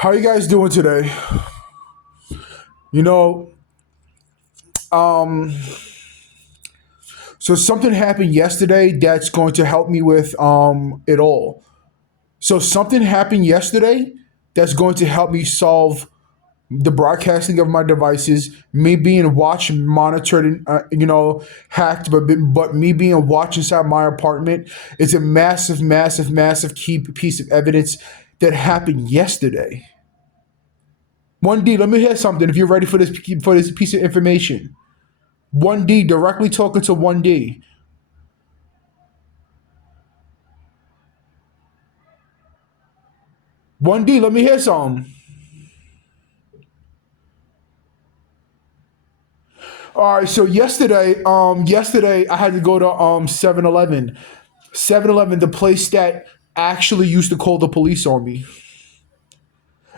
How you guys doing today? You know, um, so something happened yesterday that's going to help me with it all. So something happened yesterday that's going to help me solve the broadcasting of my devices, me being watched, monitored, and hacked, but me being watched inside my apartment is a massive, massive, massive key piece of evidence that happened yesterday. 1D, let me hear something if you're ready for this piece of information. 1D, directly talking to 1D. 1D, let me hear something. All right, so yesterday I had to go to 7-Eleven. 7-Eleven, the place that actually used to call the police on me.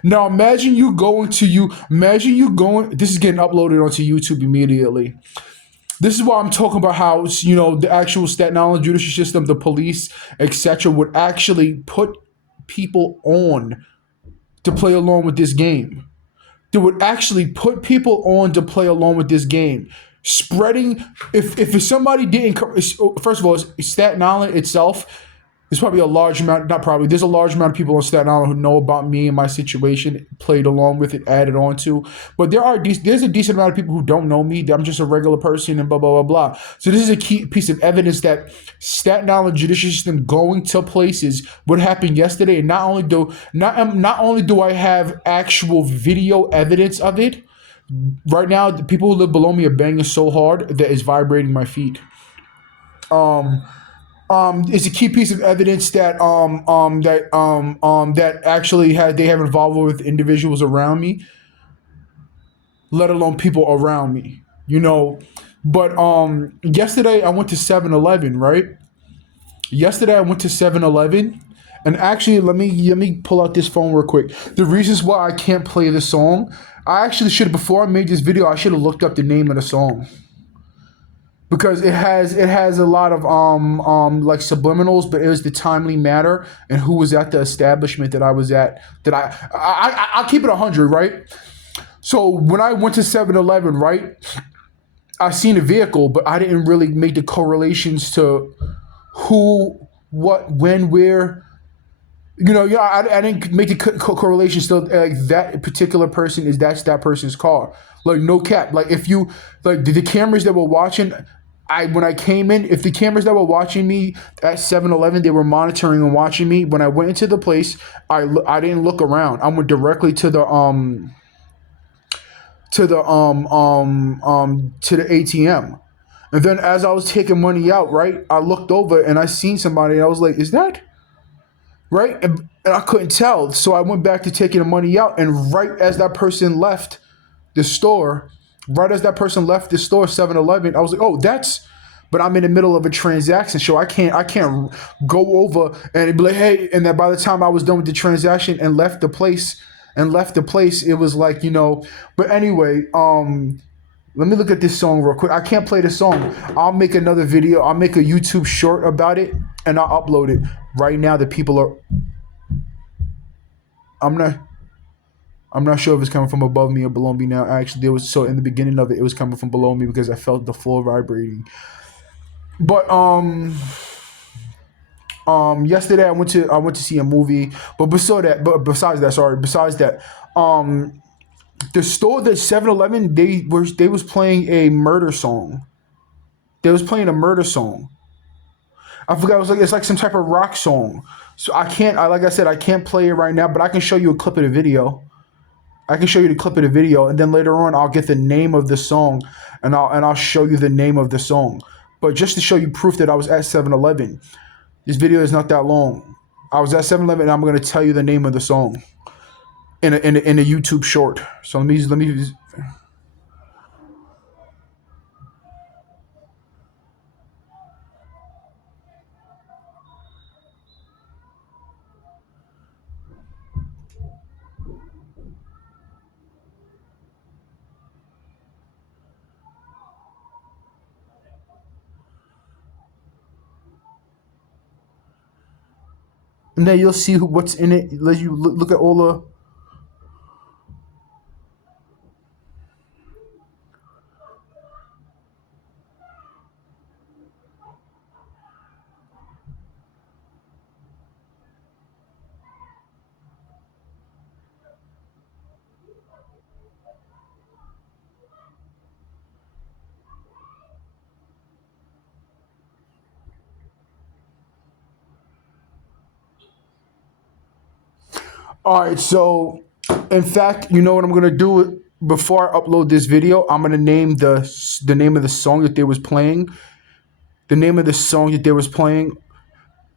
Now imagine you going this is getting uploaded onto YouTube immediately. This is why I'm talking about how the actual Staten Island judicial system, the police, etc., would actually put people on to play along with this game. They would actually put people on to play along with this game. Spreading, if somebody didn't, first of all, Staten Island itself, there's probably a large amount, not probably, there's a large amount of people on Staten Island who know about me and my situation, played along with it, added on to. But there's a decent amount of people who don't know me. I'm just a regular person and blah, blah, blah, blah. So this is a key piece of evidence that Staten Island judicial system going to places what happened yesterday. And not only do I have actual video evidence of it, right now the people who live below me are banging so hard that it's vibrating my feet. Um, is a key piece of evidence that actually they have involvement with individuals around me, let alone people around me. But yesterday I went to 7-Eleven, right? Yesterday I went to 7-Eleven, and actually let me pull out this phone real quick. The reasons why I can't play the song, I actually should have, before I made this video, I should have looked up the name of the song because it has a lot of like subliminals, but it was the timely matter and who was at the establishment that I was at. That I'll keep it 100, right? So when I went to 7-Eleven, right, I seen a vehicle, but I didn't really make the correlations to who, what, when, where. Yeah, I didn't make the correlation. Still, like that particular person that's that person's car. Like no cap. Like if you like the cameras that were watching, when I came in, if the cameras that were watching me at 7-Eleven, they were monitoring and watching me. When I went into the place, I didn't look around. I went directly to the ATM. And then as I was taking money out, right, I looked over and I seen somebody and I was like, is that right? And I couldn't tell. So I went back to taking the money out. And right as that person left the store, right as that person left the store, 7-Eleven, I was like, oh, but I'm in the middle of a transaction. So I can't go over and be like, hey, and then by the time I was done with the transaction and left the place, it was like, but anyway, let me look at this song real quick. I can't play the song. I'll make another video. I'll make a YouTube short about it and I'll upload it. Right now, the people are. I'm not. I'm not sure if it's coming from above me or below me now. Actually, there was so in the beginning of it, it was coming from below me because I felt the floor vibrating. But yesterday I went to see a movie. Besides that, the store, the 7-Eleven, they was playing a murder song. They was playing a murder song. I forgot. It's like some type of rock song. So I can't. Like I said, I can't play it right now, but I can show you a clip of the video. I can show you the clip of the video, and then later on, I'll get the name of the song, and I'll show you the name of the song. But just to show you proof that I was at 7-Eleven, this video is not that long. I was at 7-Eleven, and I'm gonna tell you the name of the song in a YouTube short. So let me. And then you'll see what's in it. Let you look at all the. All right, so in fact, you know what I'm gonna do before I upload this video? I'm gonna name the name of the song that they was playing, the name of the song that they was playing,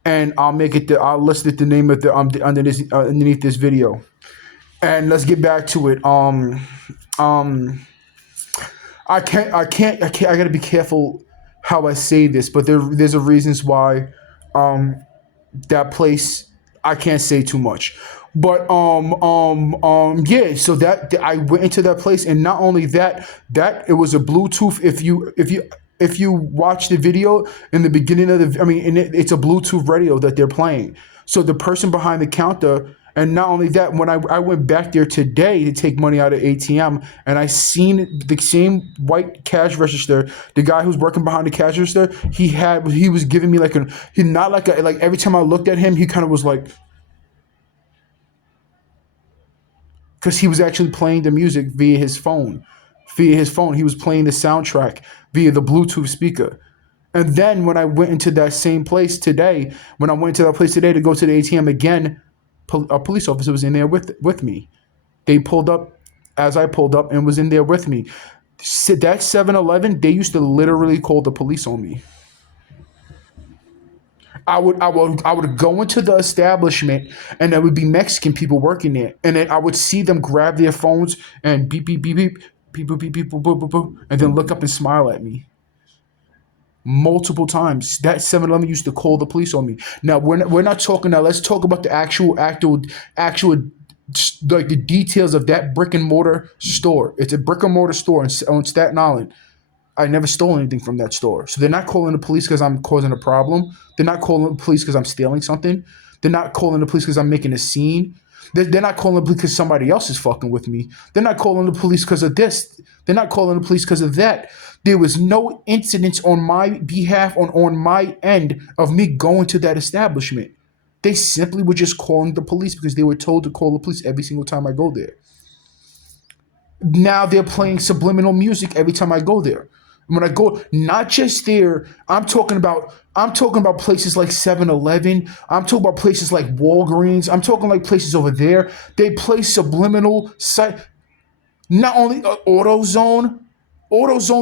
and I'll make it. I'll list it the name of the underneath this video. And let's get back to it. Um, I can't. I gotta be careful how I say this, but there's a reasons why that place I can't say too much. But yeah, so that I went into that place, and not only that, that it was a Bluetooth. If you watch the video in the beginning of the, I mean, it's a Bluetooth radio that they're playing. So the person behind the counter, and not only that, when I went back there today to take money out of ATM, and I seen the same white cash register, the guy who's working behind the cash register, he was giving me like he not like like every time I looked at him, he kind of was like, because he was actually playing the music via his phone. Via his phone, he was playing the soundtrack via the Bluetooth speaker. And then when I went into that same place today, when I went to that place today to go to the ATM again, a police officer was in there with me. They pulled up as I pulled up and was in there with me. That 7-Eleven, they used to literally call the police on me. I would go into the establishment, and there would be Mexican people working there, and then I would see them grab their phones and beep beep beep beep beep beep beep beep boop, boop, boop, boop, and then look up and smile at me multiple times. That 7-Eleven used to call the police on me. Now we're not talking now. Let's talk about the actual like the details of that brick and mortar store. It's a brick and mortar store on Staten Island. I never stole anything from that store. So they're not calling the police because I'm causing a problem. They're not calling the police because I'm stealing something. They're not calling the police because I'm making a scene. They're not calling the police because somebody else is fucking with me. They're not calling the police because of this. They're not calling the police because of that. There was no incidents on my behalf, on my end, of me going to that establishment. They simply were just calling the police because they were told to call the police every single time I go there. Now they're playing subliminal music every time I go there. When I go, not just there, I'm talking about places like 7-Eleven. I'm talking about places like Walgreens. I'm talking like places over there. They play subliminal site. Not only AutoZone,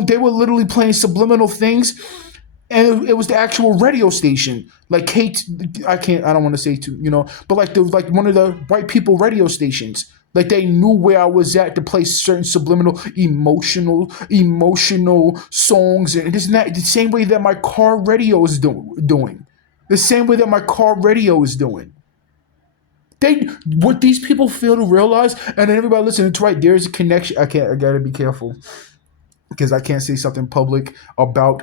they were literally playing subliminal things, and it was the actual radio station, like Kate. I don't want to say too, but like one of the white people radio stations. Like they knew where I was at to play certain subliminal, emotional songs, and this and that. The same way that my car radio is doing, the same way that my car radio is doing. What these people fail to realize, and then everybody listening to right, there's a connection. I gotta be careful because I can't say something public about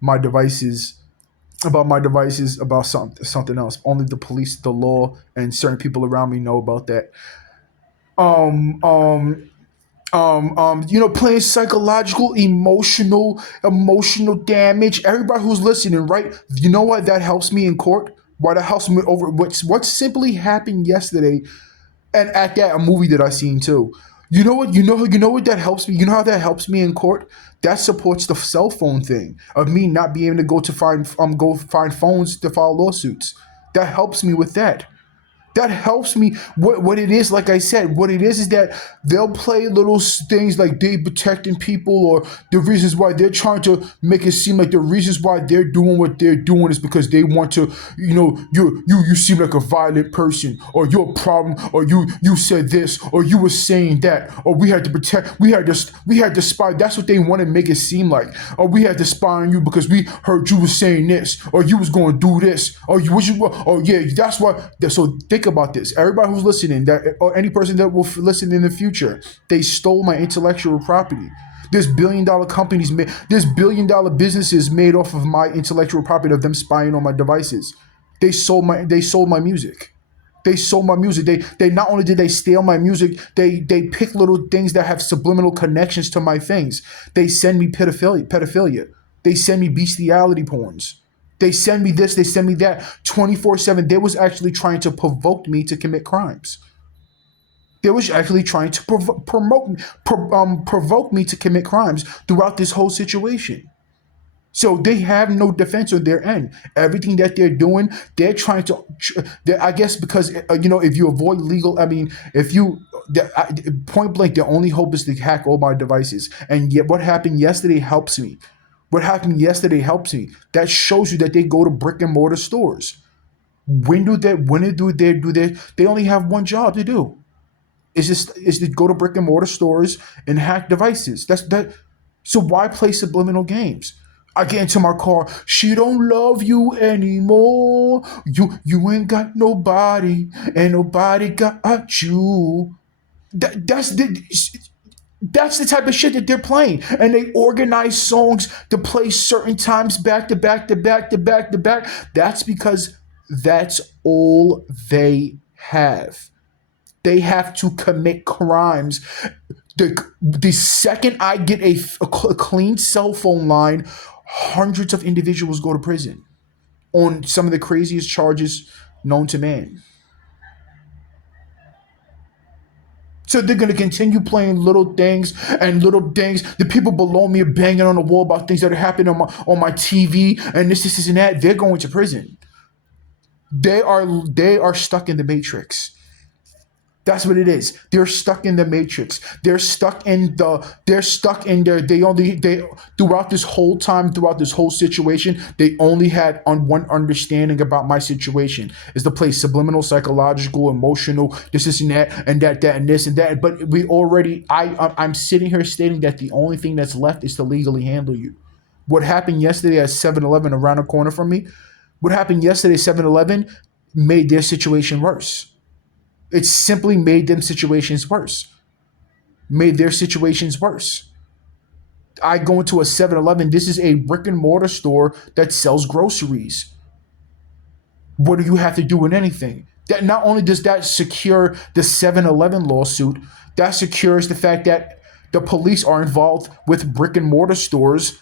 my devices about something else. Only the police, the law, and certain people around me know about that. Um, um, Playing psychological, emotional damage. Everybody who's listening, right? You know what? That helps me in court. Why that helps me over what simply happened yesterday, and at that a movie that I seen too. You know what that helps me. You know how that helps me in court. That supports the cell phone thing of me not being able to go find phones to file lawsuits. That helps me with that. That helps me. What it is, like I said, what it is that they'll play little things like they protecting people, or the reasons why they're trying to make it seem like the reasons why they're doing what they're doing is because they want to, you seem like a violent person, or you're a problem, or you said this, or you were saying that, or we had to spy. That's what they want to make it seem like. Or we had to spy on you because we heard you was saying this, or you was going to do this, or oh yeah, that's why. So think about this. Everybody who's listening, that or any person that will listen in the future, they stole my intellectual property. There's billion dollar businesses made off of my intellectual property of them spying on my devices. They sold my music. They sold my music. They not only did they steal my music, they pick little things that have subliminal connections to my things. They send me pedophilia. They send me bestiality porns. They send me this, they send me that 24/7. They was actually trying to provoke me to commit crimes. They was actually trying to provoke me to commit crimes throughout this whole situation. So they have no defense on their end. Everything that they're doing, they're trying to. I guess because if you avoid legal, I mean, if you point blank, the only hope is to hack all my devices. And yet, what happened yesterday helps me. What happened yesterday helps me. That shows you that they go to brick and mortar stores. When do they? When do they do that? They only have one job to do. Is to go to brick and mortar stores and hack devices. That's that. So why play subliminal games? I get into my car. She don't love you anymore. You ain't got nobody, and nobody got you. That's the type of shit that they're playing, and they organize songs to play certain times back to back to back to back to back. That's because that's all they have. They have to commit crimes. The second I get a clean cell phone line, hundreds of individuals go to prison on some of the craziest charges known to man. So they're gonna continue playing little things and little things. The people below me are banging on the wall about things that are happening on my TV and this and that. They're going to prison. They are stuck in the matrix. That's what it is. They're stuck in the matrix. They throughout this whole time, throughout this whole situation, they only had on one understanding about my situation is to play subliminal, psychological, emotional, this and that, and that and this and that. But I'm sitting here stating that the only thing that's left is to legally handle you. What happened yesterday at 7-Eleven around the corner from me? What happened yesterday at 7-Eleven made their situation worse. It simply made them situations worse. Made their situations worse. I go into a 7-Eleven. This is a brick and mortar store that sells groceries. What do you have to do in anything? That not only does that secure the 7-Eleven lawsuit, that secures the fact that the police are involved with brick and mortar stores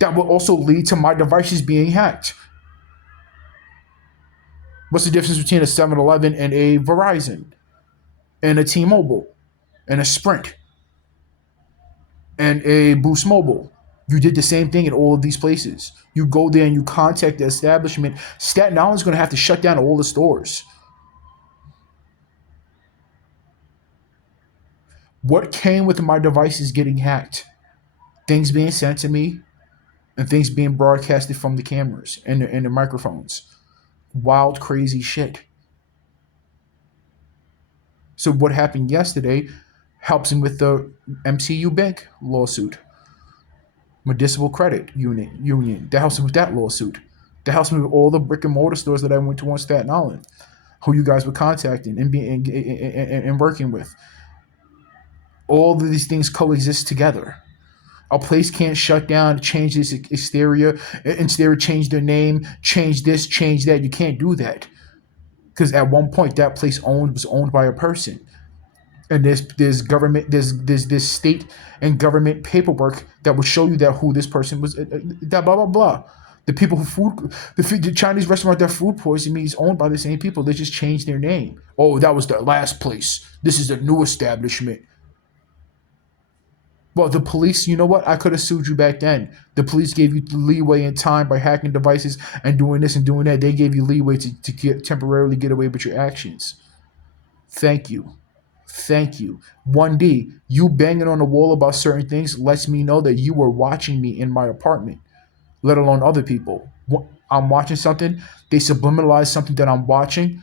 that will also lead to my devices being hacked. What's the difference between a 7-Eleven and a Verizon and a T-Mobile and a Sprint and a Boost Mobile? You did the same thing in all of these places. You go there and you contact the establishment. Staten Island's going to have to shut down all the stores. What came with my devices getting hacked? Things being sent to me and things being broadcasted from the cameras and the microphones. Wild, crazy shit. So what happened yesterday helps him with the MCU Bank lawsuit. Medicinal Credit Union. That helps him with that lawsuit. That helps me with all the brick and mortar stores that I went to on Staten Island, who you guys were contacting and working with. All of these things coexist together. A place can't shut down, change this exterior, change their name, change this, change that. You can't do that. Because at one point that place was owned by a person. And there's government, there's state and government paperwork that will show you that who this person was, that blah, blah, blah. The people the Chinese restaurant that food poisoned me is owned by the same people. They just changed their name. Oh, that was the last place. This is the new establishment. Well, the police, you know what? I could have sued you back then. The police gave you the leeway and time by hacking devices and doing this and doing that. They gave you leeway to temporarily get away with your actions. Thank you. Thank you. 1D, you banging on the wall about certain things lets me know that you were watching me in my apartment, let alone other people. I'm watching something. They subliminalize something that I'm watching.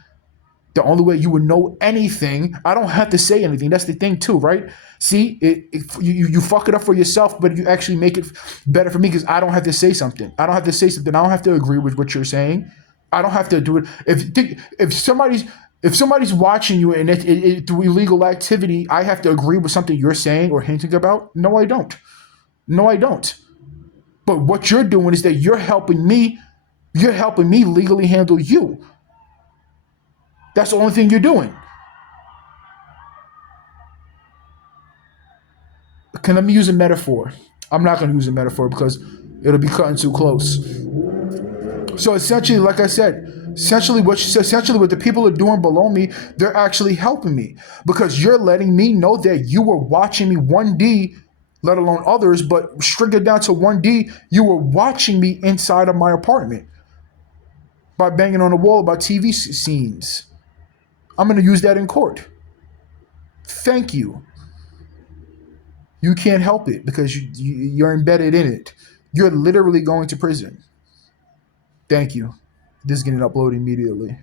The only way you would know anything, I don't have to say anything. That's the thing too, right? See, you fuck it up for yourself, but you actually make it better for me because I don't have to say something. I don't have to say something. I don't have to agree with what you're saying. I don't have to do it. If somebody's watching you and through illegal activity, I have to agree with something you're saying or hinting about. No, I don't. No, I don't. But what you're doing is that you're helping me. You're helping me legally handle you. That's the only thing you're doing. Let me use a metaphor? I'm not going to use a metaphor because it'll be cutting too close. So essentially, like I said, essentially what the people are doing below me, they're actually helping me because you're letting me know that you were watching me 1D let alone others, but restricted down to 1D, you were watching me inside of my apartment by banging on the wall about TV scenes. I'm going to use that in court. Thank you. You can't help it because you're embedded in it. You're literally going to prison. Thank you. This is getting uploaded immediately.